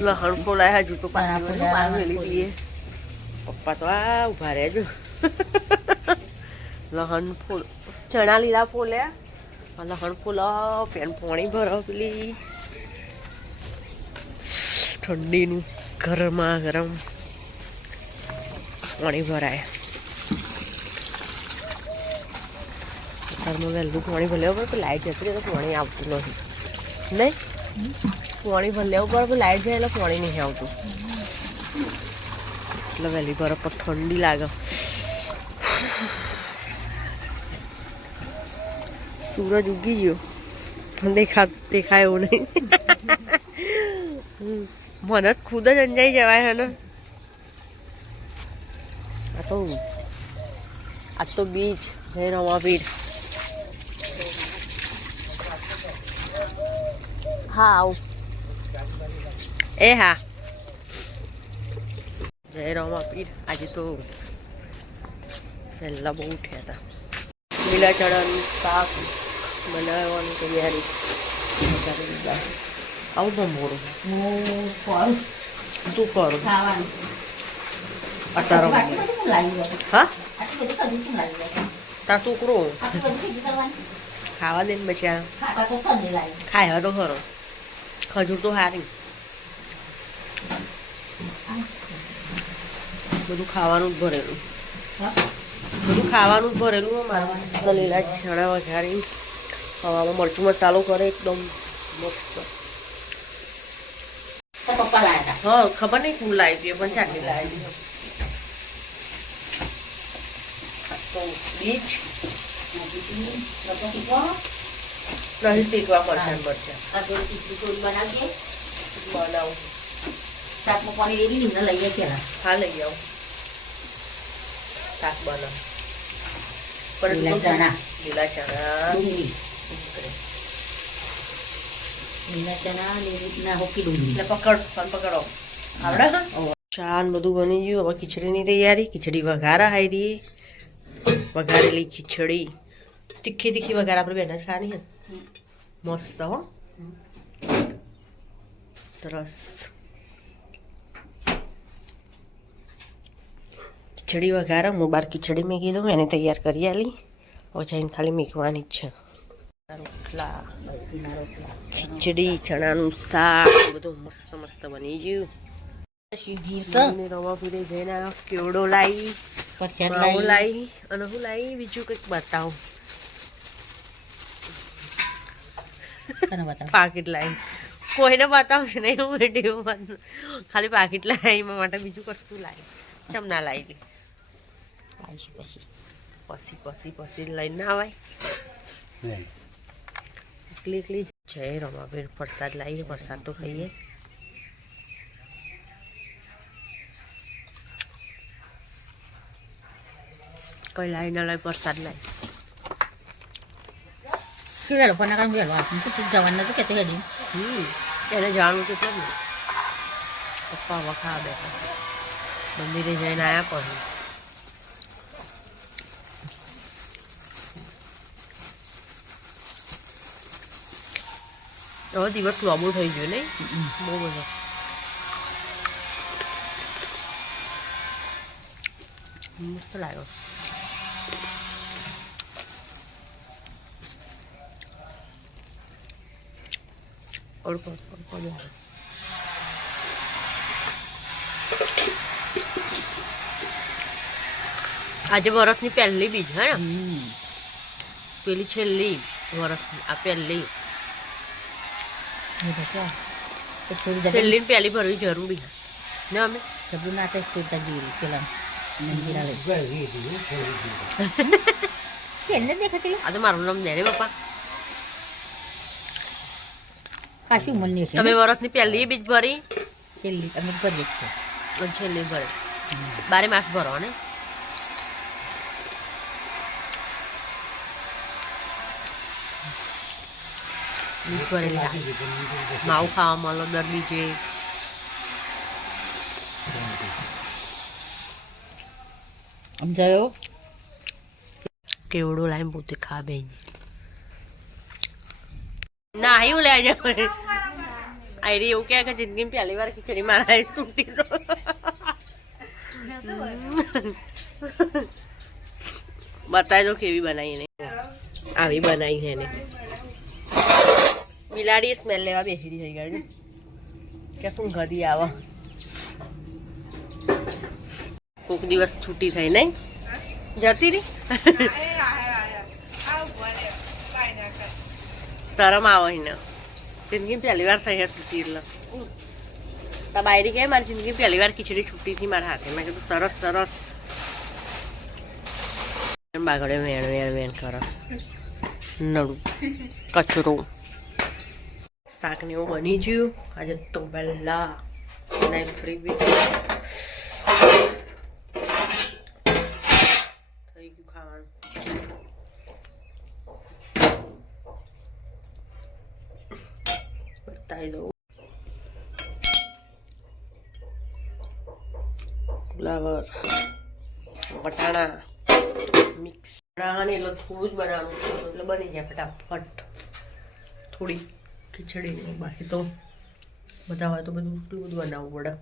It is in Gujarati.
લહણ ફોલાય હજુ તો પપ્પા તો આ ઊભા રહેજો લહણ ફૂલ ચણા લીલા ફોલ્યા આ લહણ ફોલાવ પેન પાણી ભરો પેલી ઠંડીનું ગરમા ગરમ પાણી ભરાય ઘરમાં વહેલું પાણી ભલે ઉપર તો લાઈટ જતી રહે તો પાણી આવતું નથી. નહીં? પાણી ભલે ઉપર પણ લાઈટ જાય એટલે પાણી નહીં આવતું. એટલે વહેલી બરફ પર ઠંડી લાગે. સૂરજ ઉગી ગયો. પણ દેખા, દેખાય એવું નહીં. મને ખુદ જ અંજાઈ જવાય હે ને. આ તો આજ તો બીચ જય રમાપીર હા આવું એ હા. જય રમાપીર આજે તો વહેલા બહુ ઉઠ્યા હતા. લીલા ચણાનું શાક બનાવવાની તૈયારી. આવું તો મોડું. તું કરું. અત્યારે? હા? તા છોકરો? ખાવા દે ને બચ્યા ખાય તો ખરો. ખજૂર તો સારી બધું ખાવાનું જ ભરેલું. બધું ખાવાનું જ ભરેલું. મારા મસ્ત લીલા ચણા વઘારી. હવામાં મરચું મસાલો કરે એકદમ મસ્ત. હા ખબર નહીં કુલ લાવી દઈએ પણ ચાટલી લાવી દઈએ તો બીચ. નહીં શીખવા મરચાં મરચાં. બનાવું શાકમાં પાણી રેડી લીધું લઈએ પેલા. હા લઈ આવું. શાક બનાવ. ચણા. લીલા ચણા. લીલા ચણા ને હોકી ડુંગળી. એટલે પકડ પણ પકડો. આવડે? બધું બની ગયું. હવે ખીચડીની તૈયારી. ખીચડી વઘારા હારી વઘારેલી ખીચડી. તીખી તીખી વઘાર આપણે બેન ખાવાની મસ્ત હો સરસ ખીચડી વઘારા. હું બાર ખીચડી મેં કીધું એને તૈયાર કરી આલી. હવે જઈને ખાલી મેકવાની જ છે. રોટલા ખીચડી ચણાનું શાક બધું મસ્ત મસ્ત બની ગયું. રવા જઈને કેવડો લાવી. લાવી અને હું લાવી બીજું કંઈક બતાવું તને બતાવું. પાકીટ લાવી કોઈને બતાવશે નહીં હું વીડિયો ખાલી પાકીટ લાવી એમાં માટે બીજું કશું લાવી ચમ ના લાવી લાવીશું પછી. પછી પછી પછી લઈને ના આવાય. એકલી એકલી. જય રમાબેન પ્રસાદ લાવીએ પ્રસાદ તો ખાઈએ. કઈ લાવી ના લાવી પ્રસાદ લાવી શું વેલો કોના કામ વેલો આપણને તો તું જવાનું નતું કહેતી હેડી. હમ એને જવાનું છે એટલે જ ને પપ્પા વખા બેઠા મંદિરે જઈને આવ્યા પછી હવે દિવસ લાંબો થઈ ગયો નહીં બહુ બધો મસ્ત લાગ્યો ઓળખો ઓળખો લાગે આજે વરસની પહેલી બીજ હે ને? પેલી છેલ્લી વરસની આ પહેલી. છેલ્લી ને પહેલી ભરવી જરૂરી છે. ને અમે? જબરું ના થાય ત્યાં જીરી પેલા મંદિરા લઈ. એને દેખાતી આ તો મારું નામ દે રે પપ્પા પાછી ઉંમરની છે તમે વર્ષની પહેલી બીજ ભરી? છેલ્લી તમે કરીએ જ છીએ છેલ્લી ભરે. બારે માસ ભરો ને? બીજ ભરેલી. માવું ખાવા મળો દર બીજે. સમજાયો? કેવડો લાઈન પોતે ખા બેન. ના આવ્યું લે આજે આયરી એવું કહે કે જિંદગીમાં પહેલી વાર ખીચડી મારા એ તો બતાવી દો કેવી બનાવી એને. આવી બનાવી છે એને. બિલાડી સ્મેલ લેવા બેસી થઈ ગઈ કે શું ગધી આવે. કોક દિવસ છૂટી થઈ નહીં? જતી રહી? શરમ આવે એને. જિંદગી પહેલી વાર થઈ છૂટી એટલે તા બાયરી કે મારી જિંદગી પહેલી વાર ખીચડી છૂટી હતી મારા હાથે. મેં કીધું, સરસ સરસ. બાગડે વેણ વેણ વેણ કરો. નડું. કચરો. શાક ને એવું બની ગયું. આજે તો પહેલા બનાવી ફ્રી બી થઈ ગયું ખાવાનું. બતાવી દઉં ફ્લાવર, વટાણા, મિક્સ. વટાણાને એટલે થોડું જ બનાવવાનું એટલે બની જાય ફટાફટ. થોડી ખીચડી બાકી તો બધા હોય તો બધું એટલું બધું બનાવવું પડે.